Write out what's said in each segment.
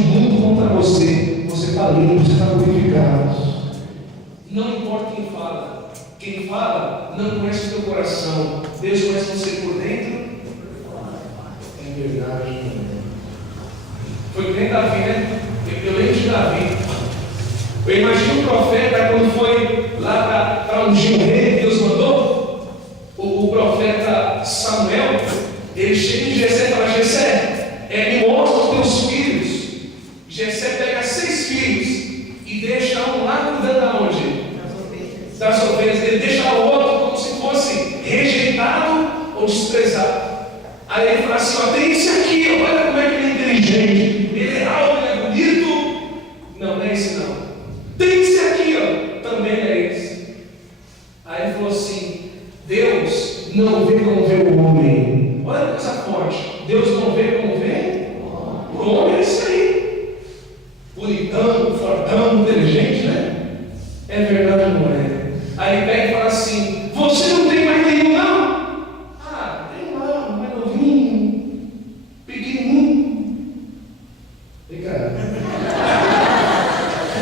o mundo contra você, você está limpo, você está purificado. Não importa quem fala não conhece o teu coração. Deus conhece você por dentro. É verdade. Foi que nem Davi, né? Eu lembro de Davi. Eu imagino o profeta quando foi lá para ungir o rei que Deus mandou. O profeta Samuel, ele chega em Jessé e fala: Jessé, me mostra os teus filhos. Jessé pega 6 filhos e deixa um lá cuidando da onde? Das ovelhas. Ele deixa o outro como se fosse rejeitado ou desprezado. Aí ele fala assim: ó, tem esse aqui, olha como é que ele é inteligente, ele é alto, ele é bonito. Não é esse não. Tem esse aqui, ó, também é esse. Aí ele falou assim: Deus não vê como vê o homem. Olha que coisa forte. Deus não vê como vê o homem. É isso aí. Bonitão, fortão, inteligente, né? É verdade ou não é? Aí ele pega e fala assim: você não tem mais nenhum não? Ah, tem lá, mais novinho, pequenininho. Vem cá.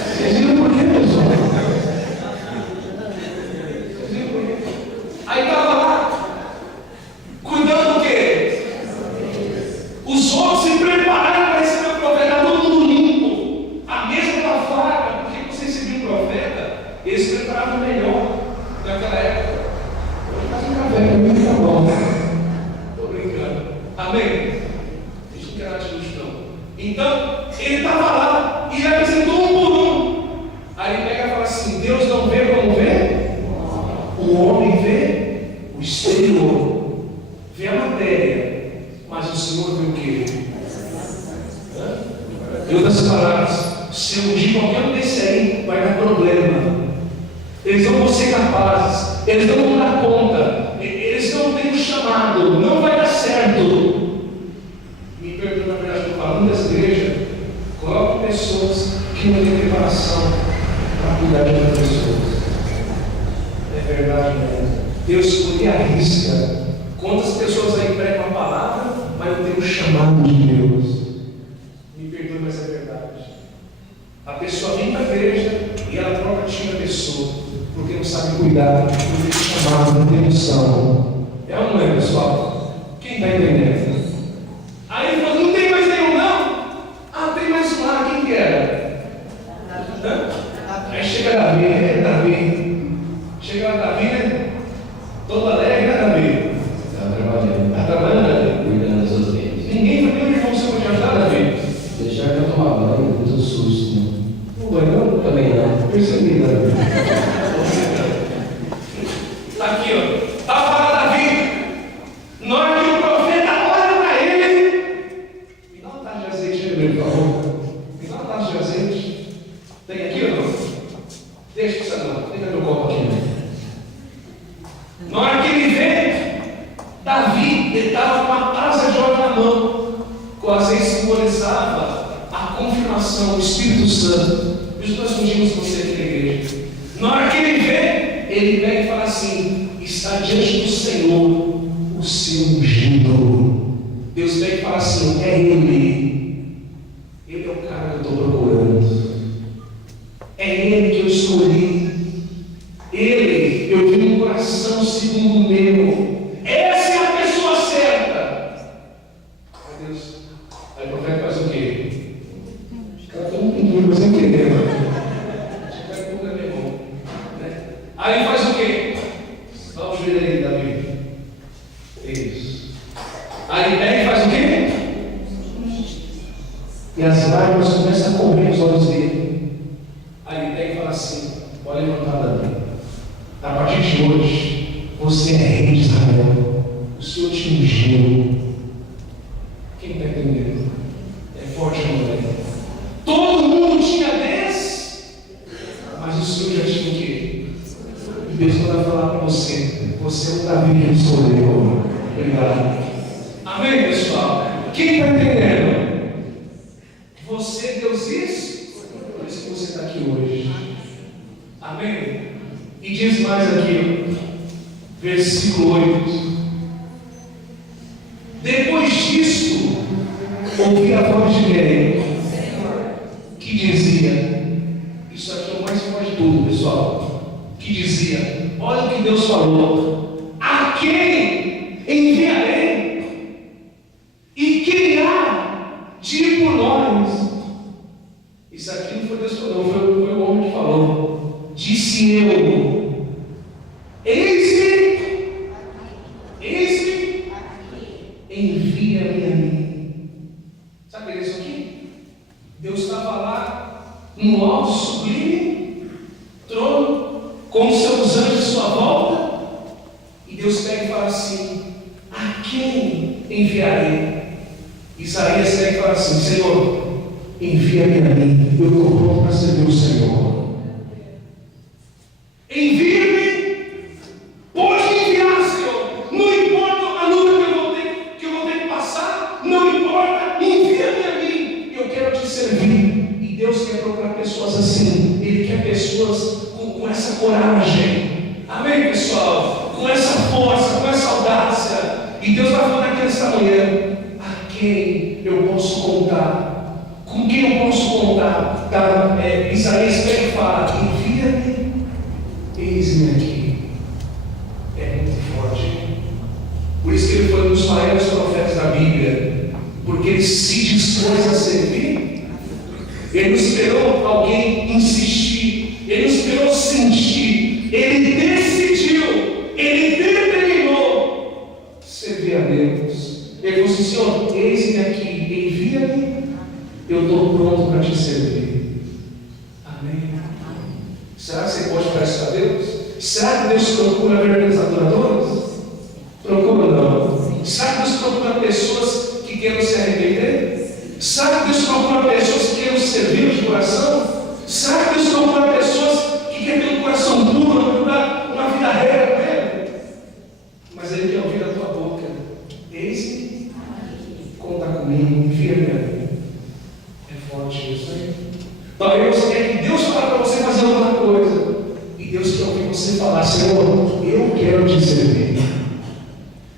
Vocês viram por quê, pessoal? Vocês viram por quê? Aí estava lá, cuidando do quê? Os outros se prepararam para receber o profeta, todo mundo limpo. A mesa estava fraca, porque você recebia um profeta, eles se preparavam melhor naquela época. Mas um café comigo está bom. Estou brincando. Amém? Deixa eu querer te luxo não. Então, ele estava lá e apresentou um por um. Aí ele pega e fala assim: Deus não vê como vê? O homem vê o exterior, vê a matéria, mas o Senhor vê o quê? Em outras palavras, se eu ungir qualquer um desse aí, vai dar problema. Eles não vão ser capazes, eles não vão dar conta, eles não têm um chamado, não vai dar certo. Me perdoe, na verdade, estou falando dessa igreja. Coloque pessoas que não têm preparação para cuidar de outras pessoas. É verdade, né? Deus escolhe a risca. Quantas pessoas aí pregam a palavra, mas não tem o chamado de Deus? Me perdoe, mas é verdade. A pessoa vem para a igreja e ela troca tira a pessoa, porque não sabe cuidar, não tem chamado, não tem missão. É ou não é, pessoal? Quem está entendendo? Aí ele falou: não tem mais nenhum não? Ah, tem mais um lá, quem que era? Aí chega Davi, chega Davi, né? Todo alegre, né, Davi? Estava trabalhando. Está trabalhando, Davi? Cuidando das ovelhas. Ninguém foi nem irmão seu para te ajudar, Davi? Deixar eu tomar banho, muito susto. Não vai não? Também não. Percebi, Davi. Aqui, ó. Estava lá Davi. Na hora que o profeta olha para ele, me dá uma taça de azeite, por favor. Me dá uma taça de azeite. Tem aqui ou não? Deixa isso não. Tem meu copo aqui. Na hora que ele vê, Davi, ele estava com uma taça de óleo na mão. Com o azeite simbolizava a confirmação do Espírito Santo. Por isso nós ungimos você aqui na igreja. Na hora que ele vê, ele pega e fala assim: está diante do Senhor o seu ungido. Deus pega e fala assim: é Ele. Ele é o cara que eu estou procurando. É Ele que eu escolhi. Ele, eu vi um coração segundo o meu. Essa é a pessoa certa. Ai Deus. Aí o profeta faz o quê? Os caras estão muito sem entender, mano. Aí faz o quê? Dá o joelho aí, Davi. Isso. Aí pega e faz o quê? E as lágrimas começam a correr nos olhos dele. Aí pega e fala assim: pode levantar, Davi. A partir de hoje, você é rei de Israel. O Senhor te ungiu. Quem está entendendo? É forte ou não é? Todo mundo tinha 10, mas o Senhor já tinha o quê? E Deus vai falar para você: você é o Davi que escolheu. Obrigado. Amém, pessoal? Quem está entendendo? Você, Deus, isso? Por isso que você está aqui hoje. Amém? E diz mais aqui, versículo 8: depois disso, ouvi a voz de quem? dizia: olha o que Deus falou, a quem enviarei? E quem há de ir por nós? Isso aqui não foi Deus que falou, foi o homem que falou. Disse eu: eis-me, envia-me a mim. Sabe o que é isso aqui? Deus estava lá no alto sublime trono, com os seus anjos à sua volta, e Deus pega e fala assim: a quem enviarei? Isaías pega e fala assim: Senhor, envia-me a mim, eu estou pronto para servir o Senhor. Envia-me, pode enviar, Senhor, não importa a luta que eu vou ter que passar, não importa, envia-me a mim, eu quero te servir. E Deus quer procurar pessoas assim, Ele quer pessoas com essa coragem, amém, pessoal? Com essa força, com essa audácia. E Deus vai falar aqui nessa manhã: a quem eu posso contar? Com quem eu posso contar? Isaías pega e fala: envia-me, eis-me aqui. É muito forte. Por isso que ele foi um dos maiores profetas da Bíblia, porque ele se dispôs a servir. Ele não esperou alguém insistir, ele não esperou sentir, ele decidiu, ele determinou servir a Deus. Ele falou assim: Senhor, eis-me aqui, envia-me, eu estou pronto para te servir. Amém? Será que você pode fazer isso a Deus? Será que Deus procura verdadeiros adoradores? Procura ou não? Será que Deus procura pessoas que queiram se arrepender? Será que Deus procura pessoas que queiram servir de coração? Será que Deus procura pessoas que querem ter um coração puro, uma vida reta com Ele? Mas Ele quer ouvir a tua boca: eis-me, conta comigo, envia-me a mim. É forte isso, hein? Talvez você quer que Deus fale para você fazer alguma coisa, e Deus quer ouvir você falar: Senhor, eu quero te servir,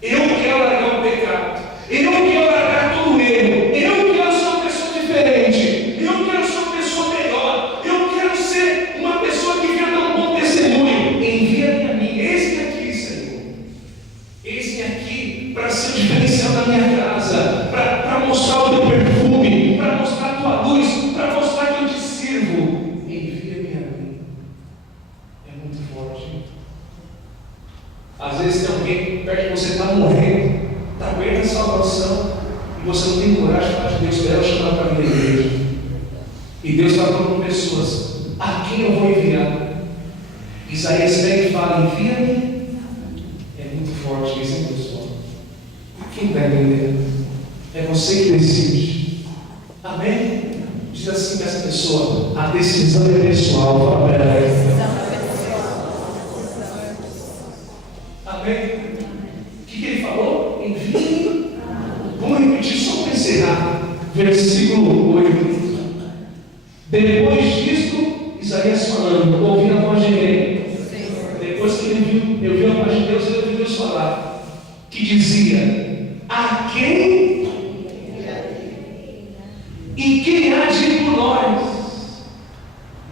eu quero largar o pecado, eu quero largar todo o erro, eu quero ser uma pessoa diferente, eu quero ser uma pessoa melhor, eu quero ser uma pessoa que quer dar um bom testemunho. Envia-me a mim, eis-me aqui, Senhor, eis-me aqui para ser o diferencial da minha casa, para mostrar o teu perfume, para mostrar a tua luz, para mostrar que eu te sirvo. Envia-me a mim. É muito forte. Às vezes tem alguém perto de você, está morrendo, está aguardando a salvação, e você não tem coragem de falar de Deus para ela, chamar para a minha igreja. E Deus está falando com pessoas: a quem eu vou enviar? Isaías pega e fala: envia-me. É muito forte isso, hein, pessoal? Quem está entendendo? É você que decide. Amém? Diz assim para essa pessoa: a decisão é pessoal. Fala para ela. Amém? O que ele falou? Envie. Vamos repetir só para encerrar. Versículo 8. Depois disto, Isaías falando, ouvi a voz de rei. Depois que ele viu a voz de Deus, ele ouviu Deus falar, que dizia: a quem? E quem há de ir por nós?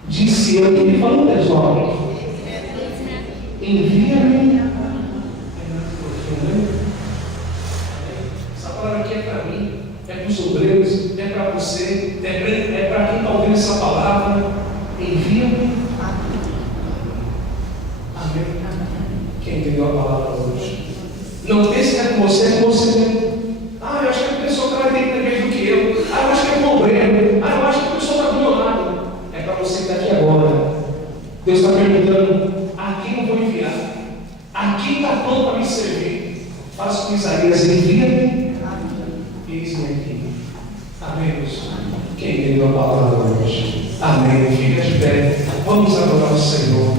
Disse eu. Que ele falou, pessoal: envia-me. Essa palavra aqui é para mim, é para os obreiros, é para você, é para quem está ouvindo essa palavra. Envia-me. Amém. Quem entendeu a palavra hoje? Não pense que é com você, é com você mesmo. Eu acho que a pessoa está mais dentro da igreja do que eu. Eu acho que é com o obreiro. Eu acho que a pessoa está do meu lado. É para você que está aqui agora. Deus está perguntando: a quem eu vou enviar? A quem está pronto para me servir? Faça com Isaías: envia-me. Eis-me aqui. Amém, pessoal? Quem entendeu a palavra hoje? Amém. Fica de pé. Vamos adorar o Senhor.